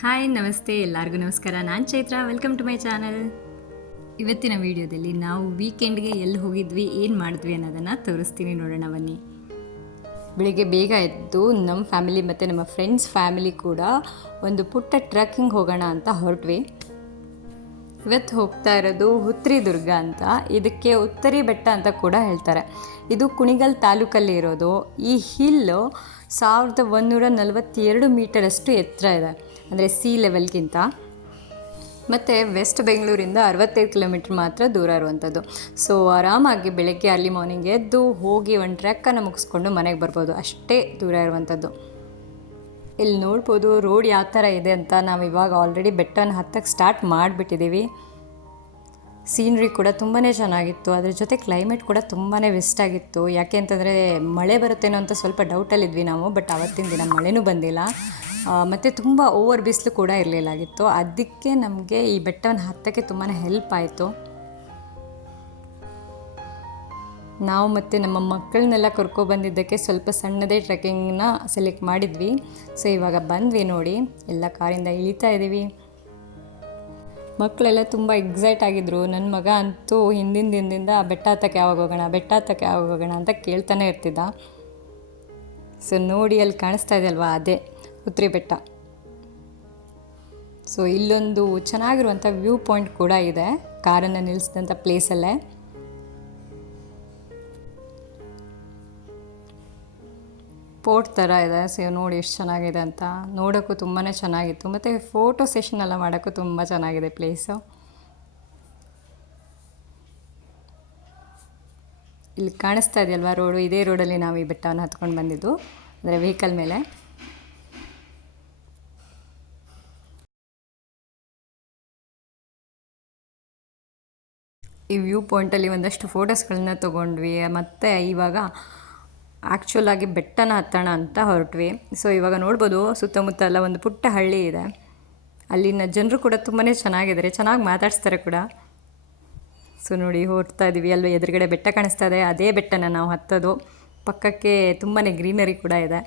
Hi ನಮಸ್ತೆ ಎಲ್ಲರಿಗೂ ನಮಸ್ಕಾರ. ನಾನು Chaitra. Welcome to my channel. ಇವತ್ತಿನ ವಿಡಿಯೋದಲ್ಲಿ ನಾವು ವೀಕೆಂಡ್ಗೆ ಎಲ್ಲಿ ಹೋಗಿದ್ವಿ, ಏನು ಮಾಡಿದ್ವಿ ಅನ್ನೋದನ್ನು ತೋರಿಸ್ತೀನಿ, ನೋಡೋಣ ಬನ್ನಿ. ಬೆಳಿಗ್ಗೆ ಬೇಗ ಎದ್ದು ನಮ್ಮ ಫ್ಯಾಮಿಲಿ ಮತ್ತು ನಮ್ಮ ಫ್ರೆಂಡ್ಸ್ ಫ್ಯಾಮಿಲಿ ಕೂಡ ಒಂದು ಪುಟ್ಟ ಟ್ರೆಕ್ಕಿಂಗ್ ಹೋಗೋಣ ಅಂತ ಹೊರಟ್ವಿ. ಇವತ್ತು ಹೋಗ್ತಾ ಇರೋದು ಹುತ್ರಿ ದುರ್ಗ ಅಂತ. ಇದಕ್ಕೆ ಉತ್ತರಿ ಬೆಟ್ಟ ಅಂತ ಕೂಡ ಹೇಳ್ತಾರೆ. ಇದು ಕುಣಿಗಲ್ ತಾಲೂಕಲ್ಲಿ ಇರೋದು. ಈ ಹಿಲ್ಲು 1142 ಮೀಟರಷ್ಟು ಎತ್ತರ ಇದೆ, ಅಂದರೆ ಸಿ ಲೆವೆಲ್ಗಿಂತ. ಮತ್ತು ವೆಸ್ಟ್ ಬೆಂಗಳೂರಿಂದ 65 ಕಿಲೋಮೀಟ್ರ್ ಮಾತ್ರ ದೂರ ಇರುವಂಥದ್ದು. ಸೊ ಆರಾಮಾಗಿ ಬೆಳಗ್ಗೆ ಅರ್ಲಿ ಮಾರ್ನಿಂಗ್ ಎದ್ದು ಹೋಗಿ ಒಂದು ಟ್ರೆಕ್ಕನ್ನು ಮುಗಿಸ್ಕೊಂಡು ಮನೆಗೆ ಬರ್ಬೋದು, ಅಷ್ಟೇ ದೂರ ಇರುವಂಥದ್ದು. ಇಲ್ಲಿ ನೋಡ್ಬೋದು ರೋಡ್ ಯಾವ ಥರ ಇದೆ ಅಂತ. ನಾವು ಇವಾಗ ಆಲ್ರೆಡಿ ಬೆಟ್ಟನ ಹತ್ತಕ್ಕೆ ಸ್ಟಾರ್ಟ್ ಮಾಡಿಬಿಟ್ಟಿದ್ದೀವಿ. ಸೀನ್ರಿ ಕೂಡ ತುಂಬಾ ಚೆನ್ನಾಗಿತ್ತು. ಅದ್ರ ಜೊತೆ ಕ್ಲೈಮೇಟ್ ಕೂಡ ತುಂಬಾ ಬೆಸ್ಟ್ ಆಗಿತ್ತು. ಯಾಕೆ ಅಂತಂದರೆ ಮಳೆ ಬರುತ್ತೇನೋ ಅಂತ ಸ್ವಲ್ಪ ಡೌಟಲ್ಲಿದ್ವಿ ನಾವು. ಬಟ್ ಆವತ್ತಿನ ದಿನ ಮಳೆನೂ ಬಂದಿಲ್ಲ, ಮತ್ತು ತುಂಬ ಓವರ್ ಬಿಸಿಲು ಕೂಡ ಇರಲಿಲ್ಲಾಗಿತ್ತು. ಅದಕ್ಕೆ ನಮಗೆ ಈ ಬೆಟ್ಟವನ್ನು ಹತ್ತಕ್ಕೆ ತುಂಬಾ ಹೆಲ್ಪ್ ಆಯಿತು. ನಾವು ಮತ್ತು ನಮ್ಮ ಮಕ್ಕಳನ್ನೆಲ್ಲ ಕರ್ಕೊಬಂದಿದ್ದಕ್ಕೆ ಸ್ವಲ್ಪ ಸಣ್ಣದೇ ಟ್ರೆಕ್ಕಿಂಗ್ನ ಸೆಲೆಕ್ಟ್ ಮಾಡಿದ್ವಿ. ಸೊ ಇವಾಗ ಬಂದ್ವಿ ನೋಡಿ, ಎಲ್ಲ ಕಾರಿಂದ ಇಳಿತಾ ಇದ್ದೀವಿ. ಮಕ್ಕಳೆಲ್ಲ ತುಂಬ ಎಕ್ಸೈಟ್ ಆಗಿದ್ದರು. ನನ್ನ ಮಗ ಅಂತೂ ಹಿಂದಿನ ದಿನದಿಂದ ಬೆಟ್ಟ ಹತ್ತಕ್ಕೆ ಯಾವಾಗ ಹೋಗೋಣ ಅಂತ ಕೇಳ್ತಾನೆ ಇರ್ತಿದ್ದ. ಸೊ ನೋಡಿ, ಅಲ್ಲಿ ಕಾಣಿಸ್ತಾ ಇದೆಯಲ್ವಾ, ಅದೇ ಹುತ್ರಿ ಬೆಟ್ಟ. ಸೊ ಇಲ್ಲೊಂದು ಚೆನ್ನಾಗಿರುವಂಥ ವ್ಯೂ ಪಾಯಿಂಟ್ ಕೂಡ ಇದೆ, ಕಾರನ್ನು ನಿಲ್ಲಿಸಿದಂಥ ಪ್ಲೇಸಲ್ಲೇ. ಪೋರ್ಟ್ ಥರ ಇದೆ. ಸೊ ನೋಡಿ ಎಷ್ಟು ಚೆನ್ನಾಗಿದೆ ಅಂತ. ನೋಡೋಕ್ಕೂ ತುಂಬಾ ಚೆನ್ನಾಗಿತ್ತು, ಮತ್ತು ಫೋಟೋ ಸೆಷನ್ ಎಲ್ಲ ಮಾಡೋಕ್ಕೂ ತುಂಬ ಚೆನ್ನಾಗಿದೆ ಪ್ಲೇಸು. ಇಲ್ಲಿ ಕಾಣಿಸ್ತಾ ಇದೆಯಲ್ವಾ ರೋಡು, ಇದೇ ರೋಡಲ್ಲಿ ನಾವು ಈ ಬೆಟ್ಟವನ್ನು ಹತ್ಕೊಂಡು ಬಂದಿದ್ದು, ಅಂದರೆ ವೆಹಿಕಲ್ ಮೇಲೆ. ಈ ವ್ಯೂ ಪಾಯಿಂಟಲ್ಲಿ ಒಂದಷ್ಟು ಫೋಟೋಸ್ಗಳನ್ನ ತೊಗೊಂಡ್ವಿ. ಮತ್ತು ಇವಾಗ ಆ್ಯಕ್ಚುಲಾಗಿ ಬೆಟ್ಟನ ಹತ್ತೋಣ ಅಂತ ಹೊರಟ್ವಿ. ಸೊ ಇವಾಗ ನೋಡ್ಬೋದು ಸುತ್ತಮುತ್ತ ಎಲ್ಲ ಒಂದು ಪುಟ್ಟ ಹಳ್ಳಿ ಇದೆ. ಅಲ್ಲಿನ ಜನರು ಕೂಡ ತುಂಬಾ ಚೆನ್ನಾಗಿದ್ದಾರೆ, ಚೆನ್ನಾಗಿ ಮಾತಾಡಿಸ್ತಾರೆ ಕೂಡ. ಸೊ ನೋಡಿ, ಹೊರಡ್ತಾ ಇದ್ದೀವಿ. ಅಲ್ಲಿ ಎದುರುಗಡೆ ಬೆಟ್ಟ ಕಾಣಿಸ್ತಾ ಇದೆ, ಅದೇ ಬೆಟ್ಟನ ನಾವು ಹತ್ತೋದು. ಪಕ್ಕಕ್ಕೆ ತುಂಬಾ ಗ್ರೀನರಿ ಕೂಡ ಇದೆ.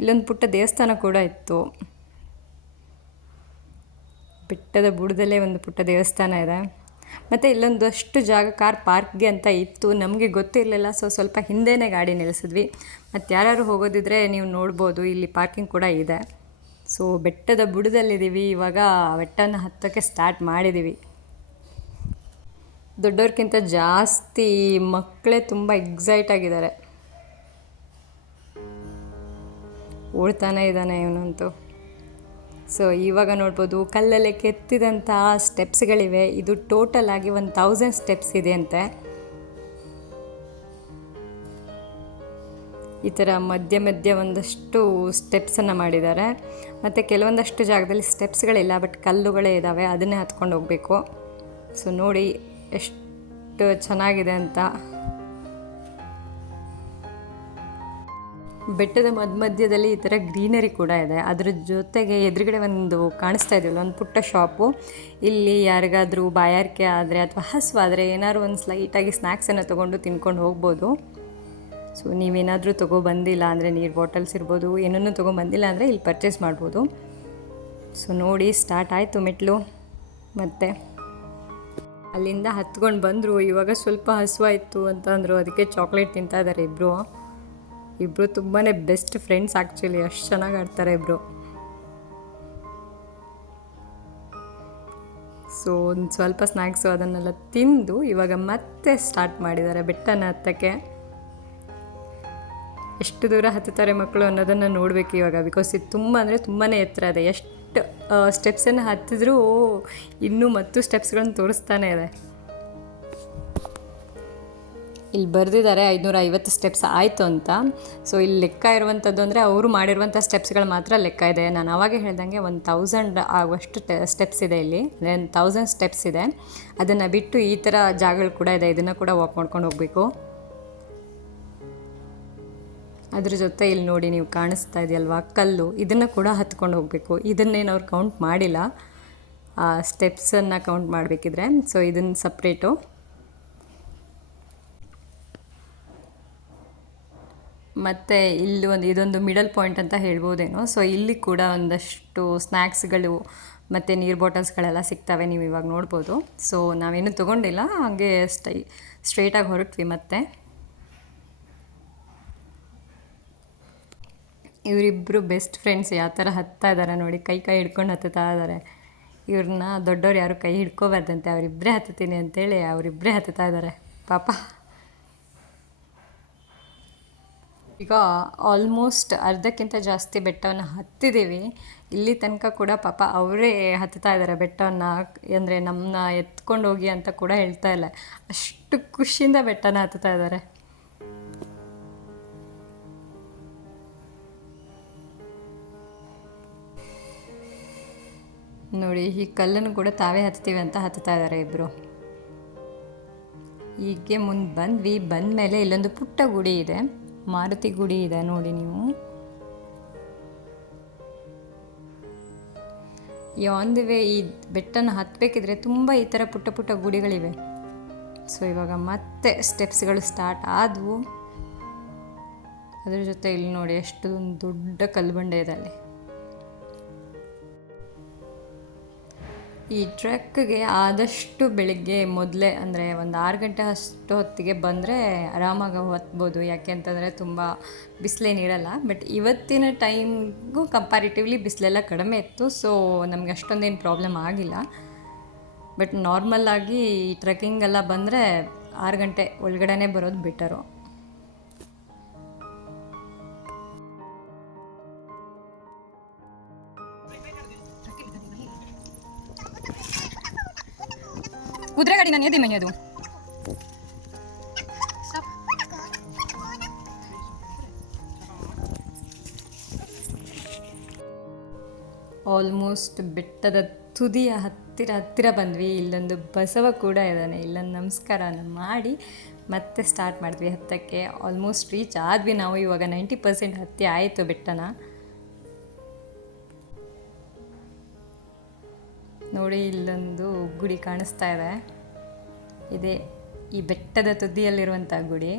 ಇಲ್ಲೊಂದು ಪುಟ್ಟ ದೇವಸ್ಥಾನ ಕೂಡ ಇತ್ತು. ಬೆಟ್ಟದ ಬುಡದಲ್ಲೇ ಒಂದು ಪುಟ್ಟ ದೇವಸ್ಥಾನ ಇದೆ. ಮತ್ತು ಇಲ್ಲೊಂದಷ್ಟು ಜಾಗ ಕಾರ್ ಪಾರ್ಕ್ಗೆ ಅಂತ ಇತ್ತು, ನಮಗೆ ಗೊತ್ತಿರಲಿಲ್ಲ. ಸೊ ಸ್ವಲ್ಪ ಹಿಂದೆನೇ ಗಾಡಿ ನಿಲ್ಲಿಸಿದ್ವಿ. ಮತ್ತು ಯಾರು ಹೋಗೋದಿದ್ರೆ ನೀವು ನೋಡ್ಬೋದು, ಇಲ್ಲಿ ಪಾರ್ಕಿಂಗ್ ಕೂಡ ಇದೆ. ಸೊ ಬೆಟ್ಟದ ಬುಡದಲ್ಲಿದ್ದೀವಿ. ಇವಾಗ ಬೆಟ್ಟನ ಹತ್ತೋಕ್ಕೆ ಸ್ಟಾರ್ಟ್ ಮಾಡಿದ್ದೀವಿ. ದೊಡ್ಡವ್ರಿಗಿಂತ ಜಾಸ್ತಿ ಮಕ್ಕಳೇ ತುಂಬ ಎಕ್ಸೈಟ್ ಆಗಿದ್ದಾರೆ. ಓಡ್ತಾನೆ ಇದ್ದಾನೆ ಇವನಂತೂ. ಸೊ ಇವಾಗ ನೋಡ್ಬೋದು ಕಲ್ಲಲ್ಲೇ ಕೆತ್ತಿದಂಥ ಸ್ಟೆಪ್ಸ್ಗಳಿವೆ. ಇದು ಟೋಟಲ್ ಆಗಿ 1000 ಸ್ಟೆಪ್ಸ್ ಇದೆ ಅಂತೆ. ಈ ಥರ ಮಧ್ಯೆ ಒಂದಷ್ಟು ಸ್ಟೆಪ್ಸನ್ನು ಮಾಡಿದ್ದಾರೆ. ಮತ್ತು ಕೆಲವೊಂದಷ್ಟು ಜಾಗದಲ್ಲಿ ಸ್ಟೆಪ್ಸ್ಗಳಿಲ್ಲ, ಬಟ್ ಕಲ್ಲುಗಳೇ ಇದ್ದಾವೆ, ಅದನ್ನೇ ಹತ್ಕೊಂಡು ಹೋಗಬೇಕು. ಸೊ ನೋಡಿ ಎಷ್ಟು ಚೆನ್ನಾಗಿದೆ ಅಂತ. ಬೆಟ್ಟದ ಮಧ್ಯದಲ್ಲಿ ಈ ಥರ ಗ್ರೀನರಿ ಕೂಡ ಇದೆ. ಅದ್ರ ಜೊತೆಗೆ ಎದುರುಗಡೆ ಒಂದು ಕಾಣಿಸ್ತಾ ಇದೆಯಲ್ಲ, ಒಂದು ಪುಟ್ಟ ಶಾಪು. ಇಲ್ಲಿ ಯಾರಿಗಾದರೂ ಬಾಯಾರಿಕೆ ಆದರೆ ಅಥವಾ ಹಸುವಾದರೆ ಏನಾದ್ರು ಒಂದು ಸ್ಲೈಟಾಗಿ ಸ್ನ್ಯಾಕ್ಸನ್ನು ತೊಗೊಂಡು ತಿನ್ಕೊಂಡು ಹೋಗ್ಬೋದು. ಸೊ ನೀವೇನಾದರೂ ತೊಗೊಬಂದಿಲ್ಲ ಅಂದರೆ, ನೀರು ಬಾಟಲ್ಸ್ ಇರ್ಬೋದು, ಏನನ್ನೂ ತೊಗೊಂಬಂದಿಲ್ಲ ಅಂದರೆ ಇಲ್ಲಿ ಪರ್ಚೇಸ್ ಮಾಡ್ಬೋದು. ಸೊ ನೋಡಿ, ಸ್ಟಾರ್ಟ್ ಆಯಿತು ಮೆಟ್ಲು. ಮತ್ತು ಅಲ್ಲಿಂದ ಹತ್ಕೊಂಡು ಬಂದರು. ಇವಾಗ ಸ್ವಲ್ಪ ಹಸುವಾಯಿತು ಅಂತ ಅಂದರು, ಅದಕ್ಕೆ ಚಾಕ್ಲೇಟ್ ತಿಂತಾ ಇದ್ದಾರೆ ಇಬ್ಬರು ತುಂಬಾ ಬೆಸ್ಟ್ ಫ್ರೆಂಡ್ಸ್ ಆ್ಯಕ್ಚುಲಿ. ಅಷ್ಟು ಚೆನ್ನಾಗಿ ಆಡ್ತಾರೆ ಇಬ್ಬರು. ಸೊ ಒಂದು ಸ್ವಲ್ಪ ಸ್ನ್ಯಾಕ್ಸು ಅದನ್ನೆಲ್ಲ ತಿಂದು ಇವಾಗ ಮತ್ತೆ ಸ್ಟಾರ್ಟ್ ಮಾಡಿದ್ದಾರೆ ಬೆಟ್ಟನ ಹತ್ತಕ್ಕೆ. ಎಷ್ಟು ದೂರ ಹತ್ತುತ್ತಾರೆ ಮಕ್ಕಳು ಅನ್ನೋದನ್ನು ನೋಡಬೇಕು ಇವಾಗ. ಬಿಕಾಸ್ ಇದು ತುಂಬ ಅಂದರೆ ತುಂಬಾ ಎತ್ತರ ಇದೆ. ಎಷ್ಟು ಸ್ಟೆಪ್ಸನ್ನು ಹತ್ತಿದ್ರೂ ಇನ್ನೂ ಮತ್ತು ಸ್ಟೆಪ್ಸ್ಗಳನ್ನು ತೋರಿಸ್ತಾನೆ ಇದೆ. ಇಲ್ಲಿ ಬರೆದಿದ್ದಾರೆ 550 ಸ್ಟೆಪ್ಸ್ ಆಯಿತು ಅಂತ. ಸೊ ಇಲ್ಲಿ ಲೆಕ್ಕ ಇರುವಂಥದ್ದು ಅಂದರೆ ಅವರು ಮಾಡಿರುವಂಥ ಸ್ಟೆಪ್ಸ್ಗಳು ಮಾತ್ರ ಲೆಕ್ಕ ಇದೆ. ನಾನು ಆವಾಗೇ ಹೇಳ್ದಂಗೆ 1000 ಆಗುವಷ್ಟು ಸ್ಟೆಪ್ಸ್ ಇದೆ ಇಲ್ಲಿ, ಅಂದರೆ 1000 ಸ್ಟೆಪ್ಸ್ ಇದೆ. ಅದನ್ನು ಬಿಟ್ಟು ಈ ಥರ ಜಾಗಗಳು ಕೂಡ ಇದೆ, ಇದನ್ನು ಕೂಡ ವಾಕ್ ಮಾಡ್ಕೊಂಡು ಹೋಗಬೇಕು. ಅದ್ರ ಜೊತೆ ಇಲ್ಲಿ ನೋಡಿ, ನೀವು ಕಾಣಿಸ್ತಾ ಇದೆಯಲ್ವಾ ಕಲ್ಲು, ಇದನ್ನು ಕೂಡ ಹತ್ಕೊಂಡು ಹೋಗಬೇಕು. ಇದನ್ನೇನು ಅವ್ರು ಕೌಂಟ್ ಮಾಡಿಲ್ಲ, ಸ್ಟೆಪ್ಸನ್ನು ಕೌಂಟ್ ಮಾಡಬೇಕಿದ್ರೆ. ಸೊ ಇದನ್ನು ಸಪ್ರೇಟು. ಮತ್ತು ಇಲ್ಲಿ ಇದೊಂದು ಮಿಡಲ್ ಪಾಯಿಂಟ್ ಅಂತ ಹೇಳ್ಬೋದೇನೋ. ಸೊ ಇಲ್ಲಿ ಕೂಡ ಒಂದಷ್ಟು ಸ್ನ್ಯಾಕ್ಸ್ಗಳು ಮತ್ತು ನೀರು ಬಾಟಲ್ಸ್ಗಳೆಲ್ಲ ಸಿಗ್ತವೆ, ನೀವು ಇವಾಗ ನೋಡ್ಬೋದು. ಸೊ ನಾವೇನು ತೊಗೊಂಡಿಲ್ಲ, ಹಾಗೆ ಸ್ಟ್ರೈಟಾಗಿ ಹೊರಟ್ವಿ. ಮತ್ತು ಇವರಿಬ್ಬರು ಬೆಸ್ಟ್ ಫ್ರೆಂಡ್ಸ್ ಯಾವ ಥರ ಹತ್ತಾ ಇದ್ದಾರೆ ನೋಡಿ, ಕೈ ಹಿಡ್ಕೊಂಡು ಹತ್ತುತ್ತಾ ಇದ್ದಾರೆ. ಇವ್ರನ್ನ ದೊಡ್ಡವ್ರು ಯಾರು ಕೈ ಹಿಡ್ಕೋಬಾರ್ದಂತೆ, ಅವರಿಬ್ಬರೇ ಹತ್ತುತ್ತೀನಿ ಅಂತೇಳಿ ಅವರಿಬ್ಬರೇ ಹತ್ತುತ್ತಾ ಇದ್ದಾರೆ ಪಾಪ. ಈಗ ಆಲ್ಮೋಸ್ಟ್ ಅರ್ಧಕ್ಕಿಂತ ಜಾಸ್ತಿ ಬೆಟ್ಟವನ್ನು ಹತ್ತಿದ್ದೀವಿ. ಇಲ್ಲಿ ತನಕ ಕೂಡ ಪಾಪ ಅವರೇ ಹತ್ತುತ್ತಾ ಇದ್ದಾರೆ ಬೆಟ್ಟವನ್ನು. ಅಂದರೆ ನಮ್ಮನ್ನ ಎತ್ಕೊಂಡು ಹೋಗಿ ಅಂತ ಕೂಡ ಹೇಳ್ತಾ ಇಲ್ಲ, ಅಷ್ಟು ಖುಷಿಯಿಂದ ಬೆಟ್ಟನ ಹತ್ತುತ್ತಾ ಇದ್ದಾರೆ. ನೋಡಿ, ಈ ಕಲ್ಲನ್ನು ಕೂಡ ತಾವೇ ಹತ್ತೀವಿ ಅಂತ ಹತ್ತುತ್ತಾ ಇದ್ದಾರೆ ಇಬ್ಬರು. ಹೀಗೆ ಮುಂದೆ ಬಂದ್ವಿ. ಬಂದಮೇಲೆ ಇಲ್ಲೊಂದು ಪುಟ್ಟ ಗುಡಿ ಇದೆ, ಮಾರುತಿ ಗುಡಿ ಇದೆ ನೋಡಿ ನೀವು. ಆನ್ ದಿ ವೇ ಈ ಬೆಟ್ಟನ ಹತ್ತಬೇಕಿದ್ರೆ ತುಂಬ ಈ ಥರ ಪುಟ್ಟ ಪುಟ್ಟ ಗುಡಿಗಳಿವೆ. ಸೊ ಇವಾಗ ಮತ್ತೆ ಸ್ಟೆಪ್ಸ್ಗಳು ಸ್ಟಾರ್ಟ್ ಆದವು. ಅದ್ರ ಜೊತೆ ಇಲ್ಲಿ ನೋಡಿ ಎಷ್ಟು ದೊಡ್ಡ ಕಲ್ಲು ಬಂಡೆ ಇದೆ ಅಲ್ಲಿ. ಈ ಟ್ರೆಕ್ಗೆ ಆದಷ್ಟು ಬೆಳಿಗ್ಗೆ ಮೊದಲೇ ಅಂದರೆ ಒಂದು 6 ಗಂಟೆ ಅಷ್ಟು ಹೊತ್ತಿಗೆ ಬಂದರೆ ಆರಾಮಾಗಿ ಹತ್ಬೋದು. ಯಾಕೆ ಅಂತಂದರೆ ತುಂಬ ಬಿಸಿಲೇನಿರಲ್ಲ. ಬಟ್ ಇವತ್ತಿನ ಟೈಮ್ಗೂ ಕಂಪ್ಯಾರಿಟಿವ್ಲಿ ಬಿಸಿಲೆಲ್ಲ ಕಡಿಮೆ ಇತ್ತು. ಸೊ ನಮಗೆ ಅಷ್ಟೊಂದೇನು ಪ್ರಾಬ್ಲಮ್ ಆಗಿಲ್ಲ. ಬಟ್ ನಾರ್ಮಲ್ಲಾಗಿ ಈ ಟ್ರೆಕ್ಕಿಂಗೆಲ್ಲ ಬಂದರೆ 6 ಗಂಟೆ ಒಳಗಡೆ ಬರೋದು ಬೆಟರು. ಕುದುರೆ ಗಾಡಿ ನಾನು ಎದಿ ಮನೆ ಅದು ಆಲ್ಮೋಸ್ಟ್ ಬೆಟ್ಟದ ತುದಿಯ ಹತ್ತಿರ ಬಂದ್ವಿ. ಇಲ್ಲೊಂದು ಬಸವ ಕೂಡ ಇದ್ದಾನೆ. ಇಲ್ಲೊಂದು ನಮಸ್ಕಾರನ ಮಾಡಿ ಮತ್ತೆ ಸ್ಟಾರ್ಟ್ ಮಾಡಿದ್ವಿ ಹತ್ತಕ್ಕೆ. ಆಲ್ಮೋಸ್ಟ್ ರೀಚ್ ಆದ್ವಿ ನಾವು. ಇವಾಗ 90% ಹತ್ತಿ ಆಯಿತು ಬೆಟ್ಟನ. ನೋಡಿ, ಇಲ್ಲೊಂದು ಗುಡಿ ಕಾಣಿಸ್ತಾ ಇದೆ. ಇದೇ ಈ ಬೆಟ್ಟದ ತುದಿಯಲ್ಲಿರುವಂಥ ಗುಡಿ.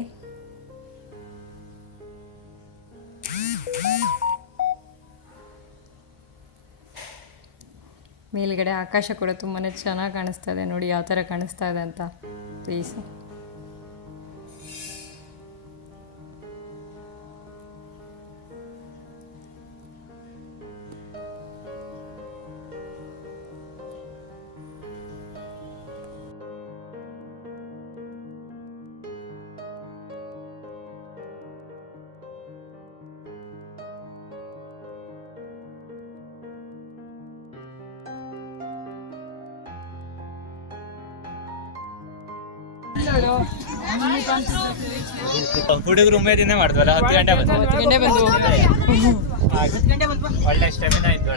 ಮೇಲ್ಗಡೆ ಆಕಾಶ ಕೂಡ ತುಂಬಾ ಚೆನ್ನಾಗಿ ಕಾಣಿಸ್ತಾ ಇದೆ. ನೋಡಿ ಯಾವ ಥರ ಕಾಣಿಸ್ತಾ ಇದೆ ಅಂತ ಪ್ಲೀಸ್. ಹುಡುಗರು ಉಮೇದಿನೇ ಮಾಡಿದ್ವಲ್ಲ. 10 ಗಂಟೆ ಬಂದು ಒಳ್ಳೆ ಸ್ಟೆಮಿನಾ ಇತ್ತು.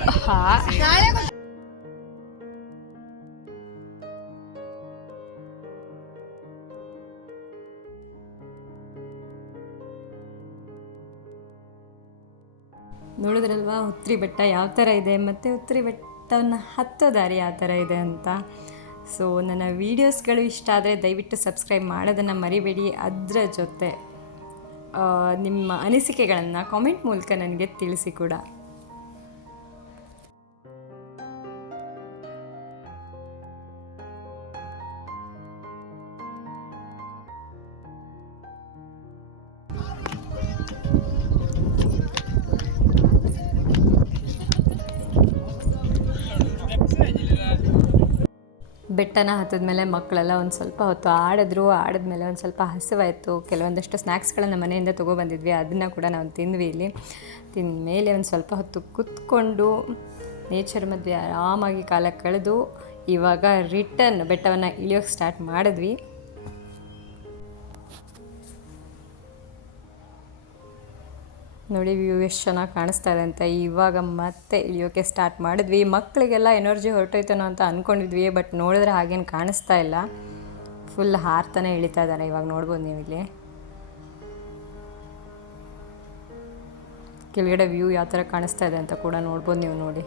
ನೋಡಿದ್ರಲ್ವಾ ಹುತ್ತರಿ ಬೆಟ್ಟ ಯಾವ ಥರ ಇದೆ, ಮತ್ತು ಹುತ್ತರಿ ಬೆಟ್ಟವನ್ನು ಹತ್ತೋ ದಾರಿ ಯಾವ ಥರ ಇದೆ ಅಂತ. ಸೊ ನನ್ನ ವೀಡಿಯೋಸ್ಗಳು ಇಷ್ಟ ಆದರೆ ದಯವಿಟ್ಟು ಸಬ್ಸ್ಕ್ರೈಬ್ ಮಾಡೋದನ್ನು ಮರಿಬೇಡಿ. ಅದರ ಜೊತೆ ನಿಮ್ಮ ಅನಿಸಿಕೆಗಳನ್ನು ಕಾಮೆಂಟ್ ಮೂಲಕ ನನಗೆ ತಿಳಿಸಿ ಕೂಡ. ಬೆಟ್ಟನ ಹತ್ತಿದ್ಮೇಲೆ ಮಕ್ಕಳೆಲ್ಲ ಒಂದು ಸ್ವಲ್ಪ ಹೊತ್ತು ಆಡಿದ್ಮೇಲೆ ಒಂದು ಸ್ವಲ್ಪ ಹಸಿವಾಯಿತು. ಕೆಲವೊಂದಷ್ಟು ಸ್ನ್ಯಾಕ್ಸ್ಗಳನ್ನು ಮನೆಯಿಂದ ತೊಗೊಬಂದಿದ್ವಿ, ಅದನ್ನು ಕೂಡ ನಾವು ತಿಂದ್ವಿ. ಇಲ್ಲಿ ತಿಂದಮೇಲೆ ಒಂದು ಸ್ವಲ್ಪ ಹೊತ್ತು ಕೂತ್ಕೊಂಡು ನೇಚರ್ ಮಧ್ಯೆ ಆರಾಮಾಗಿ ಕಾಲ ಕಳೆದು ಇವಾಗ ರಿಟರ್ನ್ ಬೆಟ್ಟವನ್ನು ಇಳಿಯೋಕ್ಕೆ ಸ್ಟಾರ್ಟ್ ಮಾಡಿದ್ವಿ. ನೋಡಿ ವ್ಯೂ ಎಷ್ಟು ಚೆನ್ನಾಗಿ ಕಾಣಿಸ್ತಾ ಇದೆ ಅಂತ. ಇವಾಗ ಮತ್ತೆ ಇಳಿಯೋಕ್ಕೆ ಸ್ಟಾರ್ಟ್ ಮಾಡಿದ್ವಿ. ಮಕ್ಕಳಿಗೆಲ್ಲ ಎನರ್ಜಿ ಹೊರಟೋಯ್ತನೋ ಅಂತ ಅಂದ್ಕೊಂಡಿದ್ವಿ, ಬಟ್ ನೋಡಿದ್ರೆ ಹಾಗೇನು ಕಾಣಿಸ್ತಾ ಇಲ್ಲ. ಫುಲ್ ಹಾರ್ತಾನೆ ಇಳಿತಾ ಇದ್ದಾರೆ. ಇವಾಗ ನೋಡ್ಬೋದು ನೀವು ಇಲ್ಲಿ ಕೆಳಗಡೆ ವ್ಯೂ ಯಾವ ಥರ ಕಾಣಿಸ್ತಾ ಇದೆ ಅಂತ ಕೂಡ ನೋಡ್ಬೋದು ನೀವು. ನೋಡಿ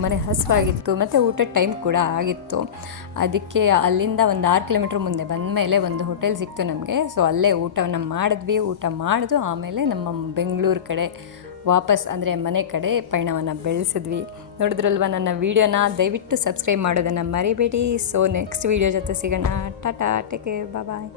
ತುಂಬಾ ಹಸಿವಾಗಿತ್ತು ಮತ್ತು ಊಟದ ಟೈಮ್ ಕೂಡ ಆಗಿತ್ತು. ಅದಕ್ಕೆ ಅಲ್ಲಿಂದ ಒಂದು 6 ಕಿಲೋಮೀಟ್ರ್ ಮುಂದೆ ಬಂದಮೇಲೆ ಒಂದು ಹೋಟೆಲ್ ಸಿಕ್ತು ನಮಗೆ. ಸೊ ಅಲ್ಲೇ ಊಟವನ್ನು ಮಾಡಿದ್ವಿ. ಊಟ ಮಾಡಿದು ಆಮೇಲೆ ನಮ್ಮ ಬೆಂಗಳೂರು ಕಡೆ ವಾಪಸ್ ಅಂದರೆ ಮನೆ ಕಡೆ ಪಯಣವನ್ನು ಬೆಳೆಸಿದ್ವಿ. ನೋಡಿದ್ರಲ್ವ ನನ್ನ ವೀಡಿಯೋನ. ದಯವಿಟ್ಟು ಸಬ್ಸ್ಕ್ರೈಬ್ ಮಾಡೋದನ್ನು ಮರಿಬೇಡಿ. ಸೊ ನೆಕ್ಸ್ಟ್ ವೀಡಿಯೋ ಜೊತೆ ಸಿಗೋಣ. ಟಾಟಾ, ಟೇಕ್ ಕೇರ್, ಬಾಯ್.